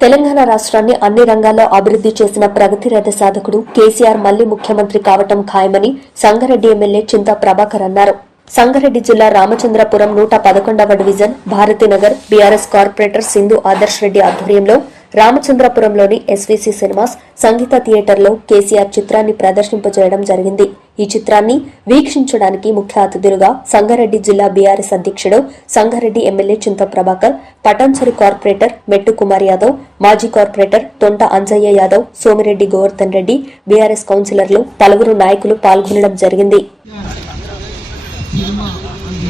తెలంగాణ రాష్ట్రాన్ని అన్ని రంగాల్లో అభివృద్ది చేసిన ప్రగతి రథ సాధకుడు కేసీఆర్ మళ్ళీ ముఖ్యమంత్రి కావటం ఖాయమని సంగారెడ్డి ఎమ్మెల్యే చింతా ప్రభాకర్ అన్నారు. సంగారెడ్డి జిల్లా రామచంద్రపురం నూట పదకొండవ division Bharathinagar BRS corporator Sindhu Adarsh Reddy ఆధ్వర్యంలో రామచంద్రపురంలోని ఎస్వీసీ సినిమాస్ సంగీత థియేటర్లో కేసీఆర్ చిత్రాన్ని ప్రదర్శింపజేయడం జరిగింది. ఈ చిత్రాన్ని వీక్షించడానికి ముఖ్య అతిథులుగా సంగారెడ్డి జిల్లా బీఆర్ఎస్ అధ్యక్షుడు సంగారెడ్డి ఎమ్మెల్యే చింత ప్రభాకర్ పటాన్చెరు కార్పొరేటర్ మెట్టు కుమార్ యాదవ్ మాజీ కార్పొరేటర్ తొంట అంజయ్య యాదవ్ సోమిరెడ్డి గోవర్ధన్ రెడ్డి బీఆర్ఎస్ కౌన్సిలర్లు పలువురు నాయకులు పాల్గొనడం జరిగింది.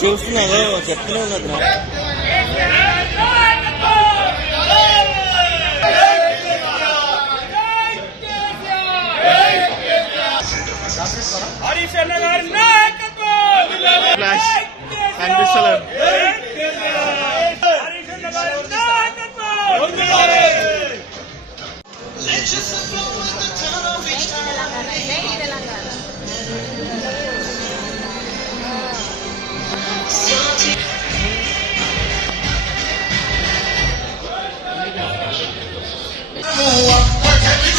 చూస్తున్నావు చెప్తూనే ఉన్నది నాకు. హరిశన్న గారి నాయకత్వం కనిపిస్తలేదు. హరిశన్న గారి Yeah.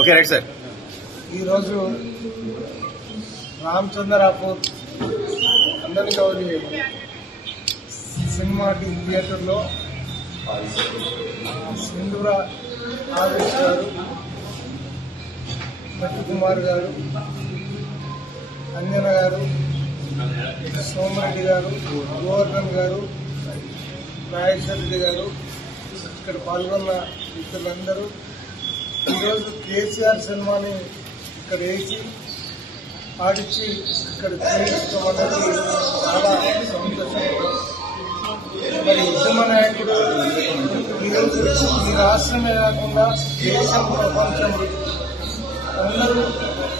Okay right sir. ఈరోజు రామచంద్రాపూర్ అందరికౌరి సినిమా థియేటర్లో సింధుర ఆదేశ్ గారు మట్టి కుమార్ గారు అంజన గారు సోమరెడ్డి గారు గోవర్ధన్ గారు నాగేశ్వర రెడ్డి గారు ఇక్కడ పాల్గొన్న మిత్రులందరూ ఈరోజు కేసీఆర్ సినిమాని ఇక్కడ వేసి ఆడిచి ఇక్కడ చూపించుకోవడానికి చాలా సంతోషం. మరి ఉత్తమ నాయకుడు ఈ రాష్ట్రమే కాకుండా దేశం ప్రపంచం అందరూ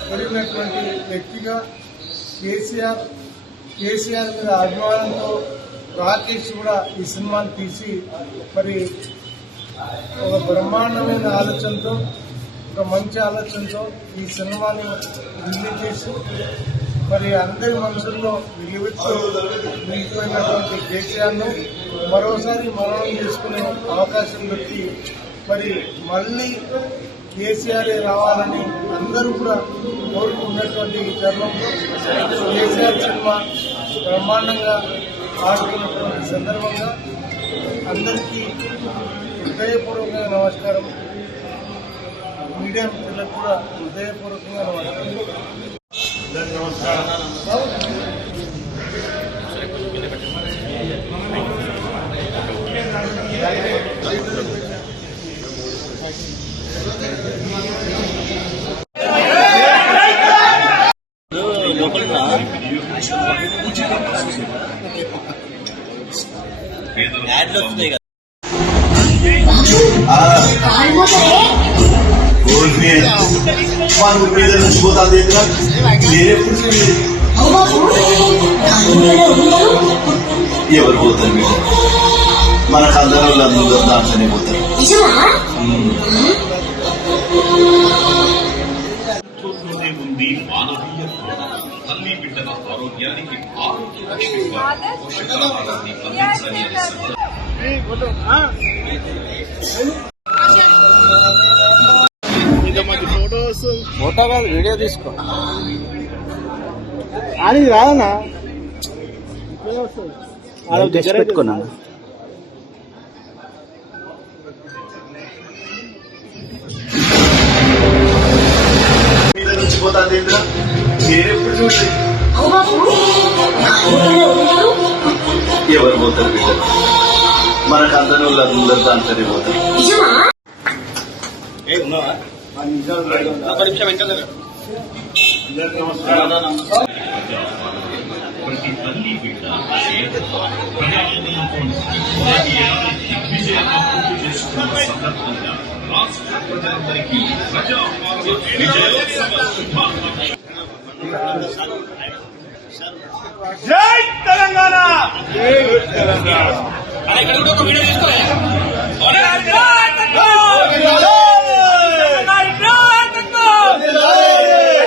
పెరిగినటువంటి వ్యక్తిగా కేసీఆర్ కేసీఆర్ మీద అభిమానంతో రాకేష్ కూడా ఈ సినిమాని తీసి మరి ఒక బ్రహ్మాండమైన ఆలోచనతో ఒక మంచి ఆలోచనతో ఈ సినిమాని రిలీజ్ చేసి మరి అందరి మనసుల్లో నిలువెత్తు నిలిపోయినటువంటి కేసీఆర్ను మరోసారి మరణం చేసుకునే అవకాశం పెట్టి మరి మళ్ళీ కేసీఆర్ రావాలని అందరూ కూడా కోరుకున్నటువంటి తరుణంలో కేసీఆర్ సినిమా బ్రహ్మాండంగా ఆడుతున్నటువంటి సందర్భంగా అందరికీ హృదయపూర్వకంగా నమస్కారం. మీడియా మిత్రులకు కూడా హృదయపూర్వకంగా నమస్కారం. యాడ్లు వస్తున్నాయి కదా వాళ్ళు మీద నుంచి పోతాను దగ్గర నేనెప్పుడు చూడలేదు. ఎవరు పోతారు మీరు మనకు అందరూ అందరూ దాంట్లోనే పోతారు తోనే ఉంది మానవీయ కోణం. తల్లి బిడ్డల ఆరోగ్యానికి ఆరోగ్య లక్ష్మిగా పోషకాహారాన్ని అందించాలి అనే సంకల్పం ఫోటో కాదు వీడియో తీసుకో. అని నేనెప్పుడు చూడలేదు ఎవరు పోతారు బిడ్డలు మనకు అందరూ అందరూ దాంట్లోనే పోతారు. ప్రతి తల్లి బిడ్డ చేసుకున్న సందర్భంగా రాష్ట్ర ప్రజలందరికీ విజయోత్సవ శుభాకాంక్షలు జై తెలంగాణ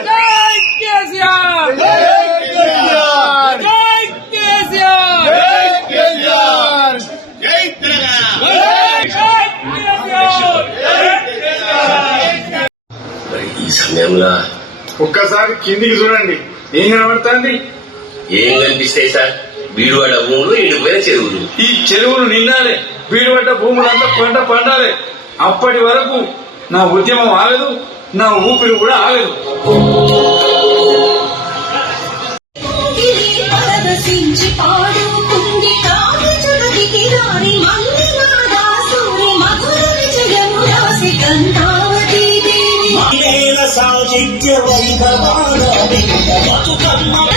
జై కేసీఆర్ జై కేసీఆర్ జై తెలంగాణ జై కేసీఆర్ సమయంలో ఒక్కసారి కిందికి చూడండి. ఏం కనబడుతుంది? ఏం కనిపిస్తాయి సార్? బీడువాడ భూములు ఎండిపోయిన చెరువులు. ఈ చెరువులు నిండాలి. బీడుపడ్డ భూములంతా పంట పండాలి. అప్పటి వరకు నా ఉద్యమం ఆగదు నా ఊపిరి కూడా ఆగదు. I'm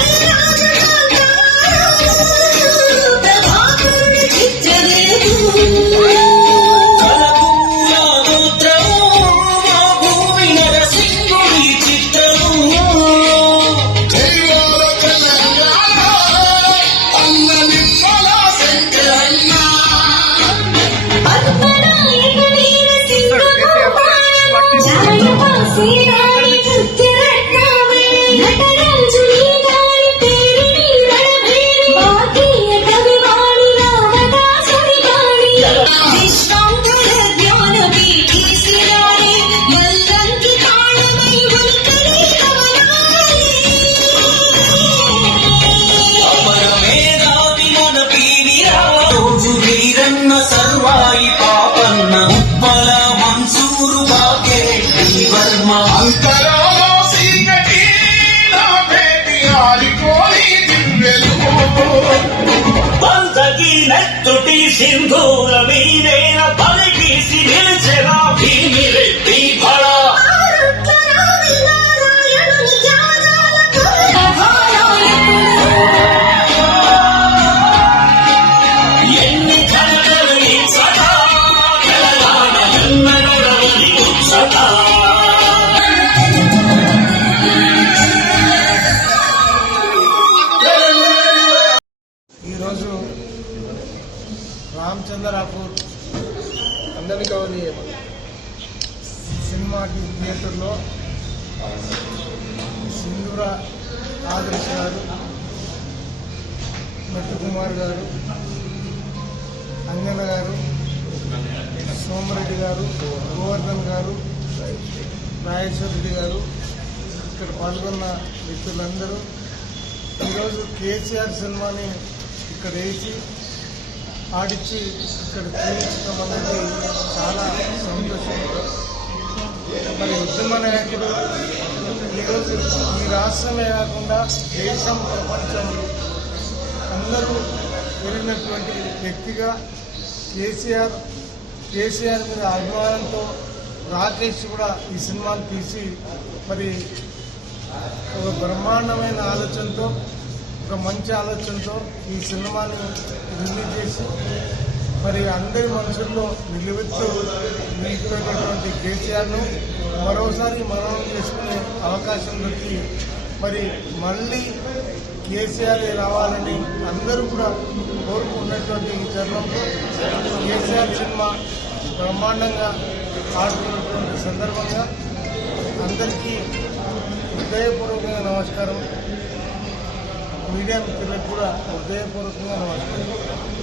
心痛的迷恋，那把你比心，你的煎熬，比你的地盘。ఆదర్శ్ గారు మెట్టు కుమార్ గారు అంజన గారు సోమరెడ్డి గారు గోవర్ధన్ గారు నాగేశ్వర రెడ్డి గారు ఇక్కడ పాల్గొన్న వ్యక్తులందరూ ఈరోజు కేసీఆర్ సినిమాని ఇక్కడ వేసి ఆడిచ్చి ఇక్కడ చూపించడం అనేది చాలా సంతోషం. మరి ఉద్యమ నాయకుడు ఈరోజు ఈ రాష్ట్రమే కాకుండా దేశం ప్రపంచం. అందరూ వెళ్ళినటువంటి వ్యక్తిగా కేసీఆర్ కేసీఆర్ మీద అభిమానంతో రాకేష్ కూడా ఈ సినిమాను తీసి మరి ఒక బ్రహ్మాండమైన ఆలోచనతో ఒక మంచి ఆలోచనతో ఈ సినిమాని రిలీజ్ చేసి మరి అందరి మనసుల్లో నిలువెత్తు నిలిచిపోయినటువంటి కేసీఆర్ను మరోసారి మరణం చేసుకునే అవకాశం దొరికి మరి మళ్ళీ కేసీఆర్ రావాలని అందరూ కూడా కోరుకున్నటువంటి ఈ తరుణంలో కేసీఆర్ సినిమా బ్రహ్మాండంగా ఆడుతున్నటువంటి సందర్భంగా అందరికీ హృదయపూర్వకంగా నమస్కారం. మీడియా మిత్రులకు కూడా హృదయపూర్వకంగా నమస్కారం.